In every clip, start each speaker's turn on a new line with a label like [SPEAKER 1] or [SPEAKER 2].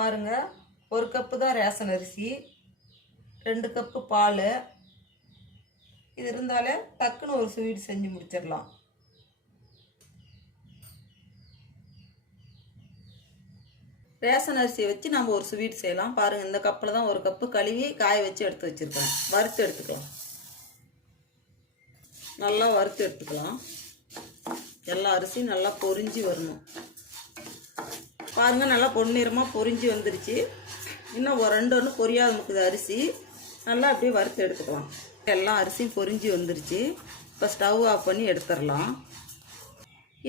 [SPEAKER 1] பாருங்கள் ஒரு கப்பு தான் ரேஷன் அரிசி ரெண்டு கப்பு பால். இது இருந்தாலே டக்குன்னு ஒரு ஸ்வீட் செஞ்சு முடிச்சிடலாம் ரேஷன் அரிசியை வச்சு நம்ம ஒரு ஸ்வீட் செய்யலாம். பாருங்கள் இந்த கப்பில் தான் ஒரு கப்பு கழுவி காய வச்சு எடுத்து வச்சுருக்கேன். வறுத்து எடுத்துக்கலாம். நல்லா வறுத்து எடுத்துக்கலாம். எல்லா அரிசியும் நல்லா பொரிஞ்சு வரணும். பாருங்க நல்லா பொன்னிறமாக பொரிஞ்சு வந்துருச்சு. இன்னும் ஒரு ரெண்டு ஒன்று பொரியாத முக்குது அரிசி. நல்லா அப்படியே வறுத்து எடுத்துக்கலாம். எல்லா அரிசியும் பொரிஞ்சு வந்துருச்சு. இப்போ ஸ்டவ் ஆஃப் பண்ணி எடுத்துடலாம்.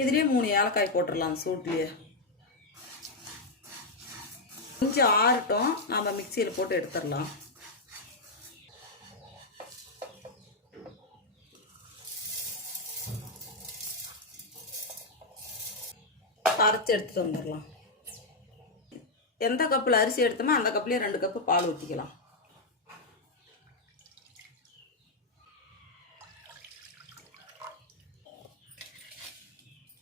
[SPEAKER 1] இதுலேயே மூணு ஏலக்காய் போட்டுடலாம் சூட்லேயே. கொஞ்சம் ஆறட்டும். நம்ம மிக்சியில் போட்டு எடுத்துடலாம். அரைச்சி எடுத்துட்டு வந்துடலாம். எந்த கப்பில் அரிசி எடுத்தோமோ அந்த கப்லேயே ரெண்டு கப்பு பால் ஊற்றிக்கலாம்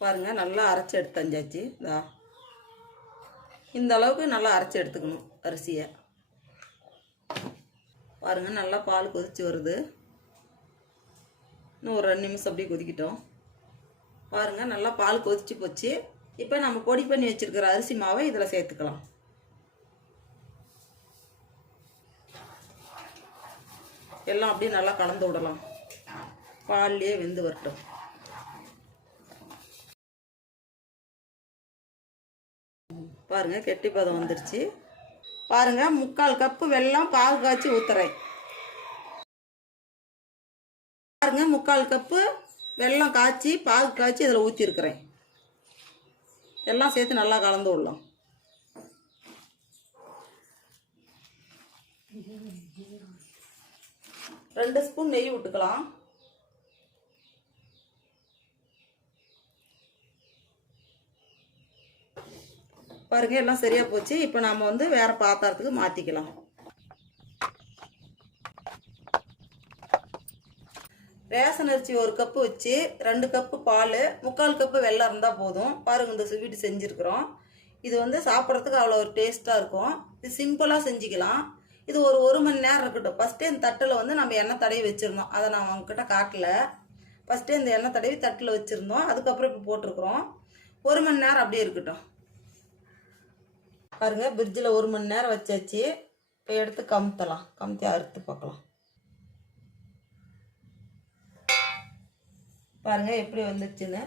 [SPEAKER 1] பாருங்கள் நல்லா அரைச்சி எடுத்து அஞ்சாச்சு இதா. இந்த அளவுக்கு நல்லா அரைச்சி எடுத்துக்கணும் அரிசியை. பாருங்கள் நல்லா பால் கொதிச்சு வருது. இன்னும் ஒரு ரெண்டு நிமிஷம் அப்படியே கொதிக்கிட்டோம். பாருங்கள் நல்லா பால் கொதிச்சு போச்சு. இப்போ நம்ம பொடி பண்ணி வச்சுருக்கிற அரிசி மாவை இதில் சேர்த்துக்கலாம். எல்லாம் அப்படியே நல்லா கலந்து விடலாம். பால்லையே வெந்து வரட்டும். பாருங்க கெட்டி பதம் வந்துருச்சு. பாருங்க முக்கால் கப்பு வெல்லம் பாகு காய்ச்சி ஊத்துறேன். பாருங்க முக்கால் கப்பு வெல்லம் காய்ச்சி பாகு காய்ச்சி இதில் ஊற்றிருக்கிறேன் எல்லாம் சேர்த்து நல்லா கலந்து விடலாம். ரெண்டு ஸ்பூன் நெய் விட்டுக்கலாம் பாருங்க எல்லாம் சரியா போச்சு. இப்போ நாம வந்து வேற பாத்திரத்துக்கு மாத்திக்கலாம். ரேஷன் அரிசி ஒரு கப்பு வச்சு ரெண்டு கப்பு பால் முக்கால் கப்பு வெள்ளம் இருந்தால் போதும். பாருங்கள் இந்த ஸ்வீட்டு செஞ்சுருக்குறோம். இது வந்து சாப்பிட்றதுக்கு அவ்வளோ ஒரு டேஸ்ட்டாக இருக்கும். இது சிம்பிளாக செஞ்சுக்கலாம். இது ஒரு ஒரு மணி நேரம் இருக்கட்டும். ஃபஸ்ட்டே இந்த தட்டில் வந்து நம்ம எண்ணெய் தடவி வச்சுருந்தோம். அதை நான் அவங்கக்கிட்ட காட்டல. ஃபஸ்ட்டே இந்த எண்ணெய் தடவி தட்டில் வச்சுருந்தோம். அதுக்கப்புறம் இப்போ போட்டிருக்குறோம். ஒரு மணி நேரம் அப்படியே இருக்கட்டும். பாருங்க ஃப்ரிட்ஜில் ஒரு மணி நேரம் வச்சாச்சு. இப்போ எடுத்து கமுத்தலாம். கமுத்தி அறுத்து பார்க்கலாம். பாருங்கள் எப்படி வந்துச்சுன்னு.